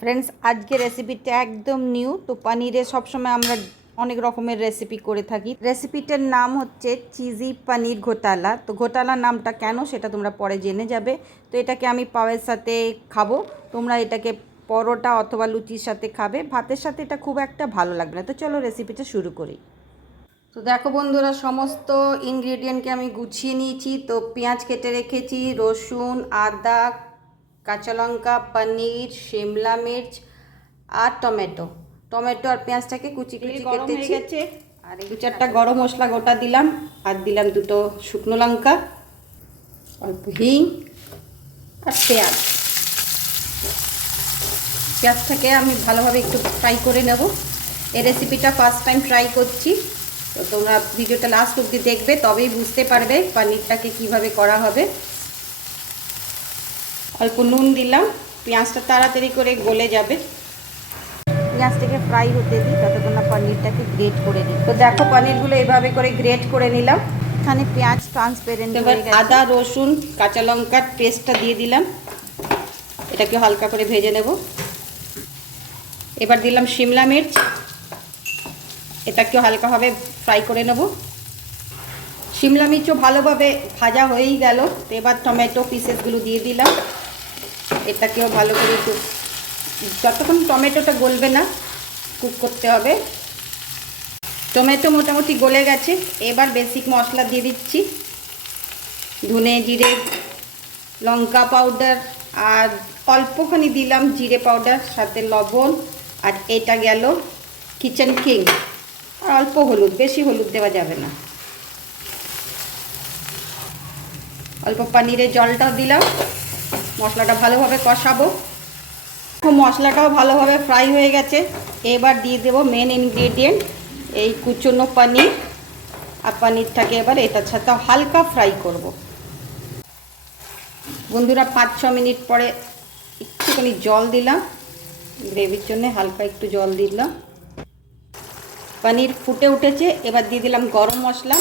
Friends, আজকে রেসিপিটা একদম নিউ। তো পনিরের সবসময় আমরা অনেক রকমের রেসিপি করে থাকি। রেসিপিটার নাম হচ্ছে চিজি পনির ঘোটালা। তো ঘোটালা নামটা কেন সেটা তোমরা পরে জেনে যাবে। তো এটাকে আমি পাওয়ের সাথে খাবো, তোমরা এটাকে পরোটা অথবা লুচির সাথে খাবে। ভাতের সাথে এটা খুব একটা ভালো লাগবে না। তো চলো রেসিপিটা শুরু করি। তো দেখো বন্ধুরা, সমস্ত ইনগ্রিডিয়েন্টকে আমি গুছিয়ে নিয়েছি। তো পেঁয়াজ কেটে রেখেছি, রসুন, আদা, কাঁচা লঙ্কা, পনির, শিমলা মির্চ আর টমেটো। আর পেঁয়াজটাকে কুচি কুচি কেটেছি। আর দু চারটা গরম মশলা গোটা দিলাম, আর দিলাম দুটো শুকনো লঙ্কা, অল্প হিং আর পেঁয়াজটাকে আমি ভালোভাবে একটু ফ্রাই করে নেব। এই রেসিপিটা ফার্স্ট টাইম ট্রাই করছি, তো তোমরা ভিডিওটা লাস্ট অবধি দেখবে, তবেই বুঝতে পারবে পনিরটাকে কিভাবে করা হবে। অল্প নুন দিলাম, পেঁয়াজটা তাড়াতাড়ি করে গলে যাবে। পেঁয়াজটাকে ফ্রাই হতে দিই, ততক্ষণ না পনিরটাকে গ্রেট করে নিই। তো দেখো, পনিরগুলো এভাবে করে গ্রেট করে নিলাম। এখানে পেঁয়াজ ট্রান্সপারেন্ট হয়ে গেছে। আদা, রসুন, কাঁচা লঙ্কার পেস্টটা দিয়ে দিলাম, এটাকে হালকা করে ভেজে নেব। এবার দিলাম শিমলা মির্চ, এটাকেও হালকাভাবে ফ্রাই করে নেব। শিমলা মির্চও ভালোভাবে ভাজা হয়েই গেল। তো এবার টমেটো পিসেসগুলো দিয়ে দিলাম, এটাকেও ভালো করে একটু, যতক্ষণ টমেটোটা গলবে না কুক করতে হবে। টমেটো মোটামুটি গলে গেছে। এবার বেসিক মশলা দিয়ে দিচ্ছি, ধনে জিরে লঙ্কা পাউডার, আর অল্পখানি দিলাম জিরে পাউডার, সাথে লবণ, আর এটা গেল কিচেন কিং, আর অল্প হলুদ, বেশি হলুদ দেওয়া যাবে না। অল্প পনিরের জলটাও দিলাম, মশলাটা ভালোভাবে কষাবো। মশলাটাও ভালোভাবে ফ্রাই হয়ে গেছে। এবার দিয়ে দেবো মেন ইনগ্রেডিয়েন্ট, এই কুচনো পনির। আর পনিরটাকে এবার এটার সাথে হালকা ফ্রাই করব। বন্ধুরা, 5-6 মিনিট পরে একটুখানি জল দিলাম, গ্রেভির জন্য হালকা একটু জল দিলাম। পনির ফুটে উঠেছে, এবার দিয়ে দিলাম গরম মশলা।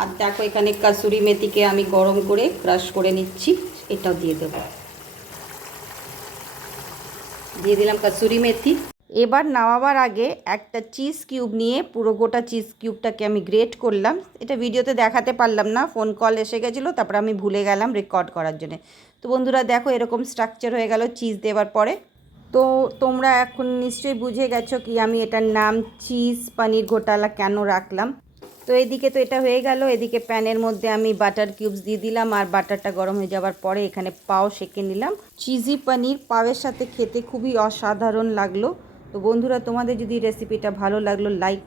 আর দেখো, এখানে কাসুরি মেথিকে আমি গরম করে ক্রাশ করে নিচ্ছি, এটাও দিয়ে দেবো। দিয়ে দিলাম কাসুরি মেথি। এবার নামাবার আগে একটা চিজ কিউব নিয়ে পুরো গোটা চিজ কিউবটাকে আমি গ্রেট করলাম। এটা ভিডিওতে দেখাতে পারলাম না, ফোন কল এসে গেছিলো, তারপর আমি ভুলে গেলাম রেকর্ড করার জন্য। তো বন্ধুরা দেখো, এরকম স্ট্রাকচার হয়ে গেল চিজ দেওয়ার পরে। তো তোমরা এখন নিশ্চয়ই বুঝে গেছো কি আমি এটার নাম চিজ পনির ঘোটালা কেন রাখলাম। তো এদিকে তো এটা হয়ে গেল। এদিকে প্যানের মধ্যে আমি বাটার কিউবস দিয়ে দিলাম, আর বাটারটা গরম হয়ে যাওয়ার পরে এখানে পাও সেঁকে নিলাম। চিজি পনির পাওয়ের সাথে খেতে খুবই অসাধারণ লাগলো। তো বন্ধুরা, তোমাদের যদি রেসিপিটা ভালো লাগলো, লাইক,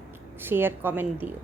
শেয়ার, কমেন্ট দিও।